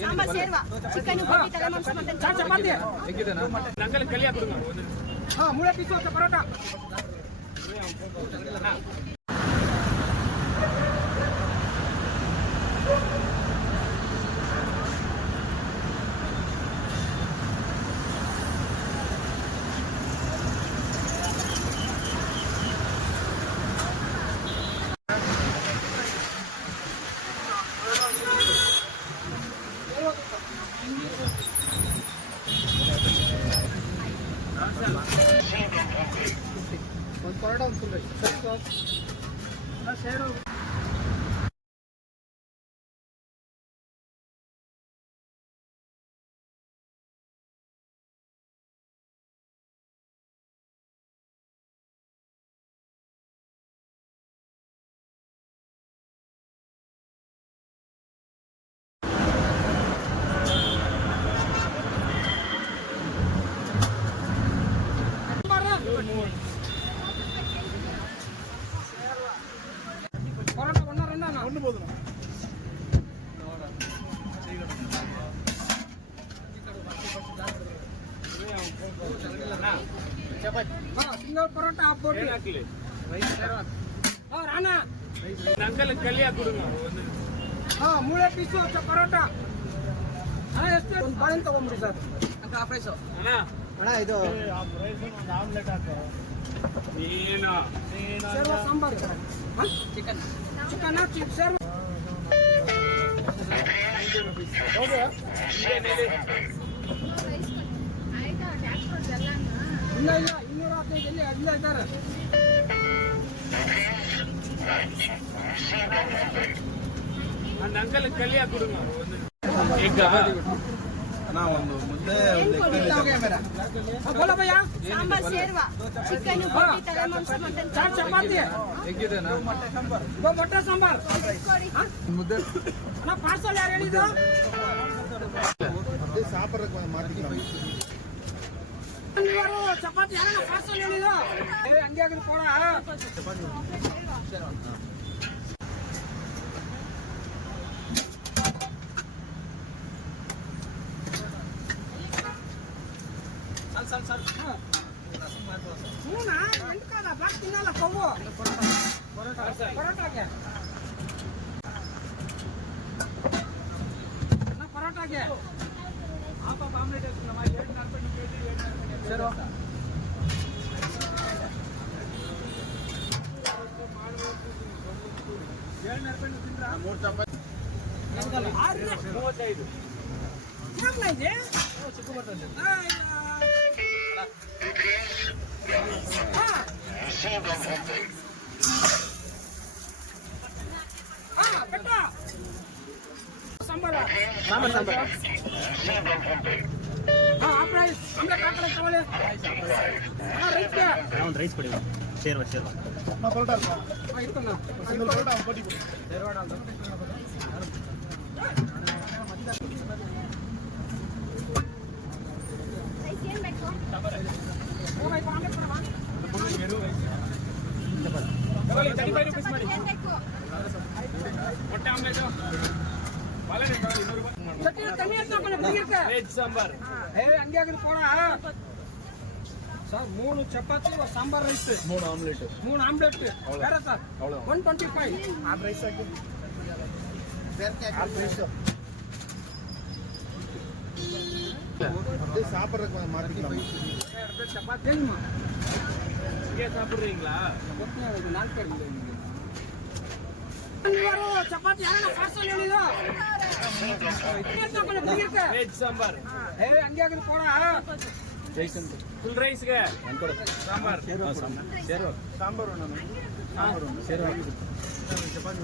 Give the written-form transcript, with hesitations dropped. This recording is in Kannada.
ಸಾಂಬಾರ್ ಸೇರ್ವ ಚಿಕನ್ ಗೋಬಿ ತಲೆ ಮಾಂಸ ಮತ್ತೆ ಚಪಾತಿ ಹೆಂಗಿದೆನಾ ನಂಗಲ್ ಕಲಿಯ ಕೊಡುಗ ಮೂಳೆ ಪೀಸ್ ಪರೋಟ ಒಂದು ಪರೋಟ ಒಂದು ಫುಲ್ ಶೇರು ಪರೋಟ ಒಂದು ಬೋದು ಸಿಂಗಲ್ ಪರೋಟ ಹಾಫ್ ಬೋಟಿ ಹಾಕಲಿ ರಾಣ ನಂಗಲ್ ಕಲಿಯ ಕೊಡುಗ ಮೂಳೆ ಪೀಸು ಪರೋಟ ಅಣ್ಣ ಎಷ್ಟು ಒಂದು ಬಾಳೆಹಣ್ಣು ತಗೊಂಬಿಡಿ ಸರ್ ಅಂತ ಹಾಫ್ ರೈಸು ಅಣ್ಣ ಅಣ್ಣ ಇದು ಆಮ್ಲೆಟ್ ಹಾಕು ನೀನು ಸೇರ್ವ ಸಾಂಬಾರು ಚಿಕನ್ ಚಿಕನ್ ಸೇರ್ವ ಇಲ್ಲ ಇಲ್ಲ 215 ಎಲ್ಲಿ ಅಲ್ಲ ಇದ್ದಾರೆ ನಂಗಲ್ ಕಲಿಯ ಕೊಡುಗ ಈಗ ಅಣ್ಣ ಒಂದು ಮುದ್ದೆ ಬೋಲ ಭಯ್ಯ ಸಾಂಬಾರ್ ಸೇರ್ವ ಚಿಕನ್ ಗೋಬಿ ತಲೆ ಮಾಂಸ ಮತ್ತೆ ಚಪಾತಿ ಹೆಂಗಿದೆನಾ ಮೊಟ್ಟೆ ಸಾಂಬಾರ್ ಮುದ್ದೆ ಅಣ್ಣ ಪಾರ್ಸಲ್ ಯಾರು ಹೇಳಿದ್ದು ಸಾಂಬಾರಕ್ಕೆ ಮಾಡ್ತೀವಿ ಚಪಾತಿ ಯಾರಣ್ಣ ಪಾರ್ಸಲ್ ಹೇಳಿದ್ದು ಹಂಗೆ ಆಗಿದ್ದು ಕೊಡ ತಿನ್ನಲ್ಲ ಕೊವ್ವು ಪರೋಟಾಗೆ ಪರೋಟಾಗೆ ಆಮ್ಲೆಟ್ ಮೂರು ಚಪಾತಿ 35 ಸಾಂಬಾರ ಹಾಫ್ ರೈಸ್ ಆಮ್ಲೆಟ್ ಹಾಕಲ್ಲ ತಗೊಳ್ಳಿ ರೈಸ್ಗೆ ಒಂದು ರೈಸ್ ಕೊಡಿ ಶೇರ್ವ ಪರೋಟ ಇರ್ತಲ್ಲ ಸಿಂಗಲ್ ಪರೋಟ ಬೋಟಿ ಏನ್ ಬೇಕು ತಗೊಳ್ಳಿ 35 ರೂಪಾಯಿ ಮಾಡಿ ಏನ್ ಬೇಕು ಮೊಟ್ಟೆ ಆಮ್ಲೆಟ್ ಬಾಳೆಹಣ್ಣು ತಗೊಳ್ಳಿ 200 ರೂಪಾಯಿ ಚಟ್ನಿ ತಣ್ಣಿ ಅಂತ ಬಂದಿರುತ್ತೆ ವೆಜ್ ಸಾಂಬಾರ್ ಹಂಗೆ ಆಗಿದ್ದು ಕೊಡ sir 3 chapati sambar rice 3 omelette 3 omelette ಬೇರೆ ಸರ್ 125 ಹಾಫ್ ರೈಸ್ ಹಾಕಿ ಹಾಫ್ ರೈಸ್ சாப்பிட்றதுக்கு மாற்றிக்கலாம் ಚಪಾತಿ இங்கே சாப்பிட்றீங்களா ಚಪಾತಿ ಯಾರಣ್ಣ ಪಾರ್ಸಲ್ ಹೇಳಿದ್ದು ವೆಜ್ ಸಾಂಬಾರ್ ಹಂಗೆ ಆಗಿದ್ದು ಕೊಡ ಫುಲ್ ರೈಸ್ಗೆ ಸಾಂಬಾರ್ ಸಾಂಬಾರು ಚಪಾತಿ